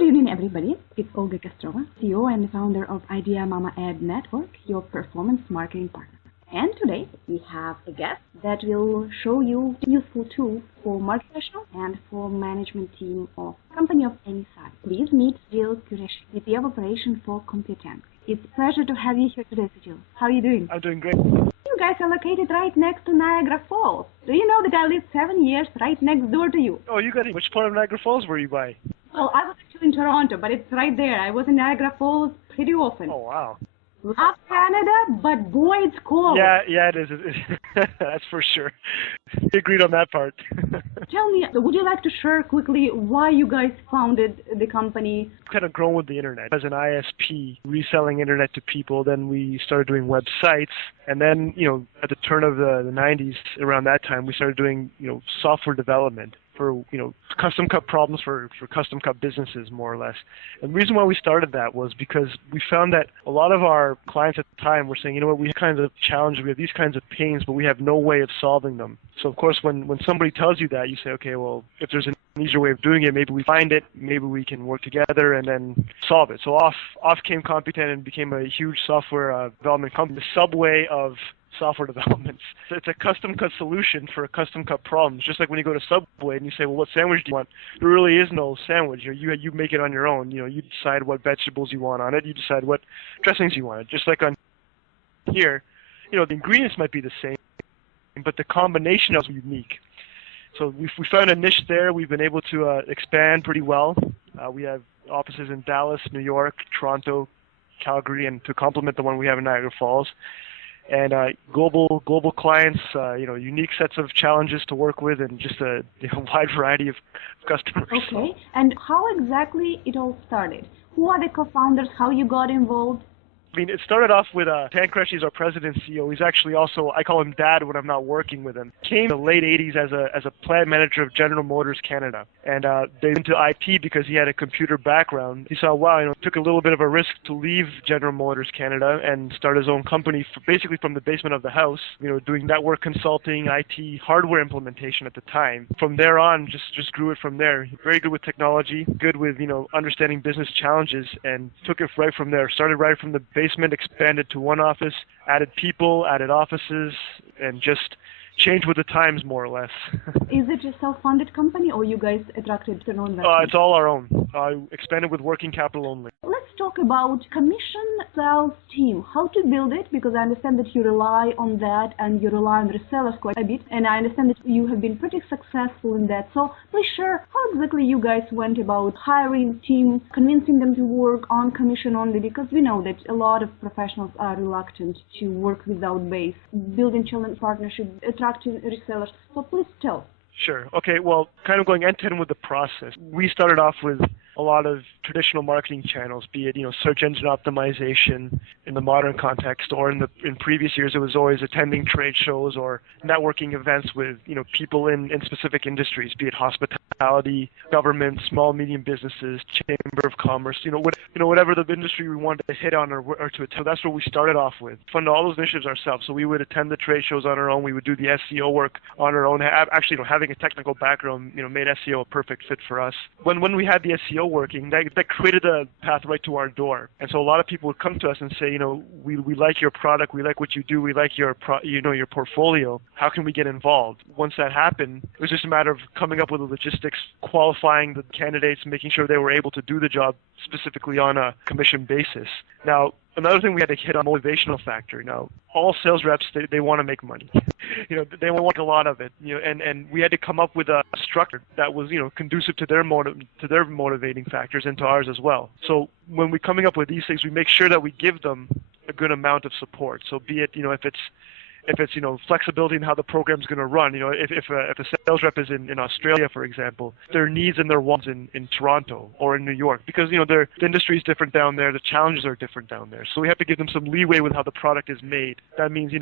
Good evening, everybody. It's Olga Kostrova, CEO and founder of Idea Mama Ad Network, your performance marketing partner. And today we have a guest that will show you a useful tool for market professional and for management team of company of any size. Please meet Jill Kureshi, VP of Operation for Computank. It's a pleasure to have you here today, Jill. How are you doing? I'm doing great. You guys are located right next to Niagara Falls. Do you know that I lived 7 years right next door to you? Oh, you got it. Which part of Niagara Falls were you by? Well, I was actually in Toronto, but it's right there. I was in Niagara Falls pretty often. Oh, wow. Love Canada, but boy, it's cold. Yeah, it is. That's for sure. We agreed on that part. Tell me, would you like to share quickly why you guys founded the company? Kind of grown with the internet. As an ISP, reselling internet to people, then we started doing websites. And then, at the turn of the 90s, around that time, we started doing, software development for, custom cut problems for custom cut businesses, more or less. And the reason why we started that was because we found that a lot of our clients at the time were saying, we have kinds of challenges, we have these kinds of pains, but we have no way of solving them. So of course, when somebody tells you that, you say, okay, well, if there's an easier way of doing it, maybe we find it, maybe we can work together and then solve it. So off came Computank and became a huge software development company, the Subway of software developments. It's a custom cut solution for custom cut problems. Just like when you go to Subway and you say, well, what sandwich do you want? There really is no sandwich. You make it on your own. You decide what vegetables you want on it. You decide what dressings you want. Just like on here, the ingredients might be the same, but the combination is unique. So we found a niche there. We've been able to expand pretty well. We have offices in Dallas, New York, Toronto, Calgary, and to complement the one we have in Niagara Falls. And global clients, unique sets of challenges to work with, and just a wide variety of customers. Okay, and how exactly it all started? Who are the co-founders? How you got involved? It started off with Tan Qureshi is our president and CEO. He's actually also, I call him Dad when I'm not working with him. Came in the late 80s as a plant manager of General Motors Canada. And they went into IT because he had a computer background. He saw, wow, took a little bit of a risk to leave General Motors Canada and start his own company basically from the basement of the house, doing network consulting, IT, hardware implementation at the time. From there on, just grew it from there. Very good with technology, good with, understanding business challenges, and took it right from there. Started right from the basement, expanded to one office, added people, added offices, and just changed with the times, more or less. Is it a self-funded company, or you guys attracted to no investment? It's all our own. Expanded with working capital only. Let's talk about commission sales team. How to build it, because I understand that you rely on that and you rely on resellers quite a bit, and I understand that you have been pretty successful in that. So please share how exactly you guys went about hiring team, convincing them to work on commission only, because we know that a lot of professionals are reluctant to work without base, building challenge partnership, attracting resellers. So please tell. Sure. Okay, well, kind of going end-to-end with the process. We started off with a lot of traditional marketing channels, be it, search engine optimization in the modern context, or in previous years it was always attending trade shows or networking events with, people in specific industries, be it hospitality, government, small, medium businesses, chamber of commerce, whatever the industry we wanted to hit on or to attend. So that's what we started off with. Fund all those initiatives ourselves. So we would attend the trade shows on our own. We would do the SEO work on our own. Actually, having a technical background, made SEO a perfect fit for us. When we had the SEO working, that created a path right to our door. And so a lot of people would come to us and say, we like your product, we like what you do, we like your your portfolio. How can we get involved? Once that happened, it was just a matter of coming up with the logistics, qualifying the candidates, making sure they were able to do the job specifically on a commission basis. Now, another thing we had to hit on motivational factor. Now, all sales reps, they want to make money. They want a lot of it. And we had to come up with a structure that was, conducive to their motivating factors and to ours as well. So when we're coming up with these things, we make sure that we give them a good amount of support. So be it, if it's flexibility in how the program's going to run. If a sales rep is in Australia, for example, their needs and their wants in Toronto or in New York, because the industry is different down there, the challenges are different down there. So we have to give them some leeway with how the product is made. That means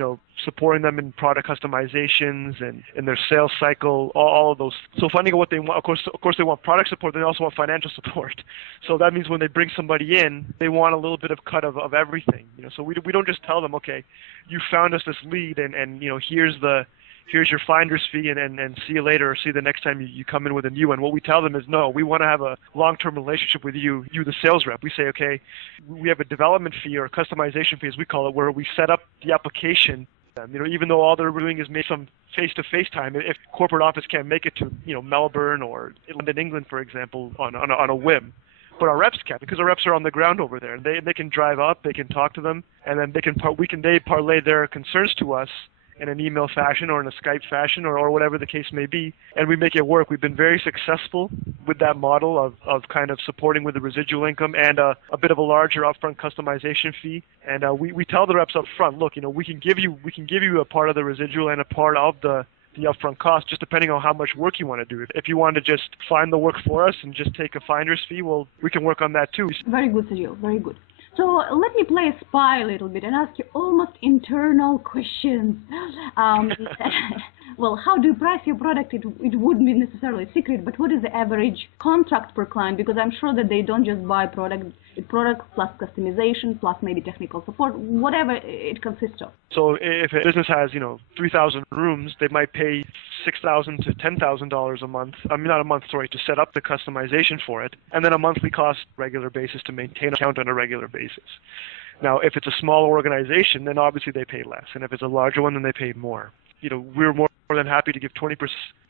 supporting them in product customizations and in their sales cycle, all of those. So finding out what they want. Of course they want product support. They also want financial support. So that means when they bring somebody in, they want a little bit of cut of everything. So we don't just tell them, okay, you found us this lead and here's the here's your finder's fee and see you later or see you the next time you come in with a new one. What we tell them is, no, we want to have a long-term relationship with you, the sales rep. We say, okay, we have a development fee or a customization fee, as we call it, where we set up the application. Even though all they're doing is make some face-to-face time, if corporate office can't make it to, Melbourne or London, England, for example, on a whim. But our reps can, because our reps are on the ground over there. They can drive up, they can talk to them, and then they parlay their concerns to us in an email fashion or in a Skype fashion or whatever the case may be, and we make it work. We've been very successful with that model of kind of supporting with the residual income and a bit of a larger upfront customization fee. And we tell the reps up front, look, we can give you a part of the residual and a part of the upfront cost, just depending on how much work you want to do. If you want to just find the work for us and just take a finder's fee, well, we can work on that too. Very good, Sergio. Very good. So let me play a spy a little bit and ask you almost internal questions. Well, how do you price your product? It wouldn't be necessarily a secret, but what is the average contract per client? Because I'm sure that they don't just buy product plus customization plus maybe technical support, whatever it consists of. So if a business has, 3,000 rooms, they might pay $6,000 to $10,000 a month. Not a month, sorry, to set up the customization for it, and then a monthly cost regular basis to maintain an account on a regular basis. Now, if it's a small organization, then obviously they pay less, and if it's a larger one, then they pay more. We're more than happy to give 20%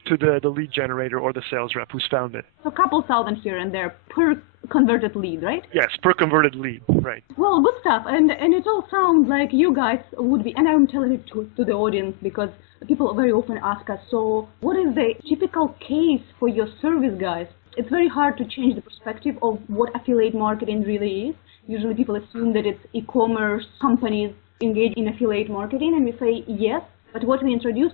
to the lead generator or the sales rep who's found it. So a couple thousand here and there per converted lead, right? Yes, per converted lead, right. Well, good stuff. And it all sounds like you guys would be, and I'm telling it to the audience because people very often ask us, so what is the typical case for your service guys? It's very hard to change the perspective of what affiliate marketing really is. Usually people assume that it's e-commerce companies engage in affiliate marketing, and we say yes. But what we introduce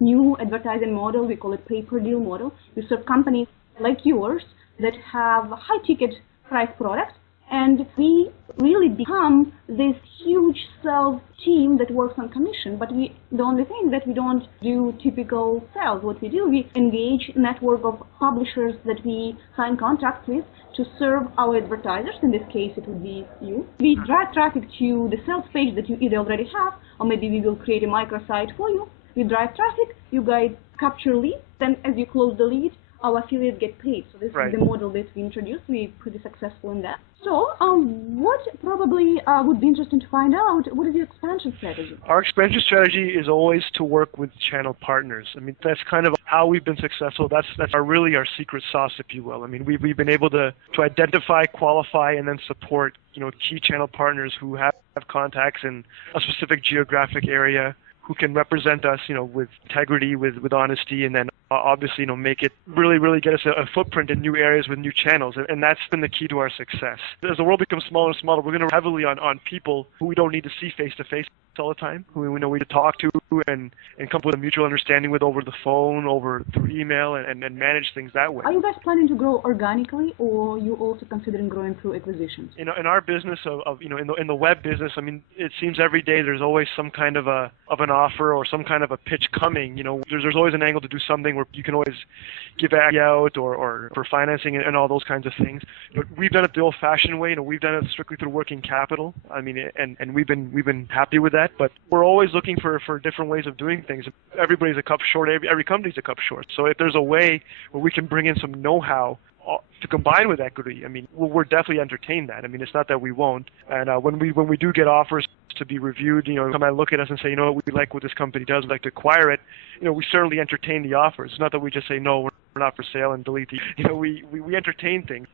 new advertising model. We call it pay-per-deal model. We serve companies like yours that have high-ticket price products, and we really become this huge sales team that works on commission. But the only thing that we don't do typical sales. What we do, we engage a network of publishers that we sign contracts with to serve our advertisers. In this case, it would be you. We drive traffic to the sales page that you either already have, or maybe we will create a microsite for you. We drive traffic, you guys capture leads, then as you close the lead, our affiliates get paid. So this is the model that we introduced. We're pretty successful in that. So what probably would be interesting to find out, what is your expansion strategy? Our expansion strategy is always to work with channel partners. That's kind of how we've been successful. That's really our secret sauce, if you will. We've been able to identify, qualify, and then support, key channel partners who have contacts in a specific geographic area, who can represent us, with integrity, with honesty, and then obviously, make it really get us a footprint in new areas with new channels. And that's been the key to our success. As the world becomes smaller and smaller, we're going to heavily on people who we don't need to see face to face all the time, who we know we talk to and come up with a mutual understanding with over the phone, through email, and manage things that way. Are you guys planning to grow organically, or are you also considering growing through acquisitions? In our business in the web business, it seems every day there's always some kind of an offer or some kind of a pitch coming. There's always an angle to do something where you can always give out or for financing and all those kinds of things. But we've done it the old-fashioned way. We've done it strictly through working capital. And we've been happy with that. But we're always looking for different ways of doing things. Everybody's a cup short. Every company's a cup short. So if there's a way where we can bring in some know-how to combine with equity, we're definitely entertain that. It's not that we won't. And when we do get offers to be reviewed, come and look at us and say, we like what this company does, we'd like to acquire it. We certainly entertain the offers. It's not that we just say no, we're not for sale and delete the. We entertain things.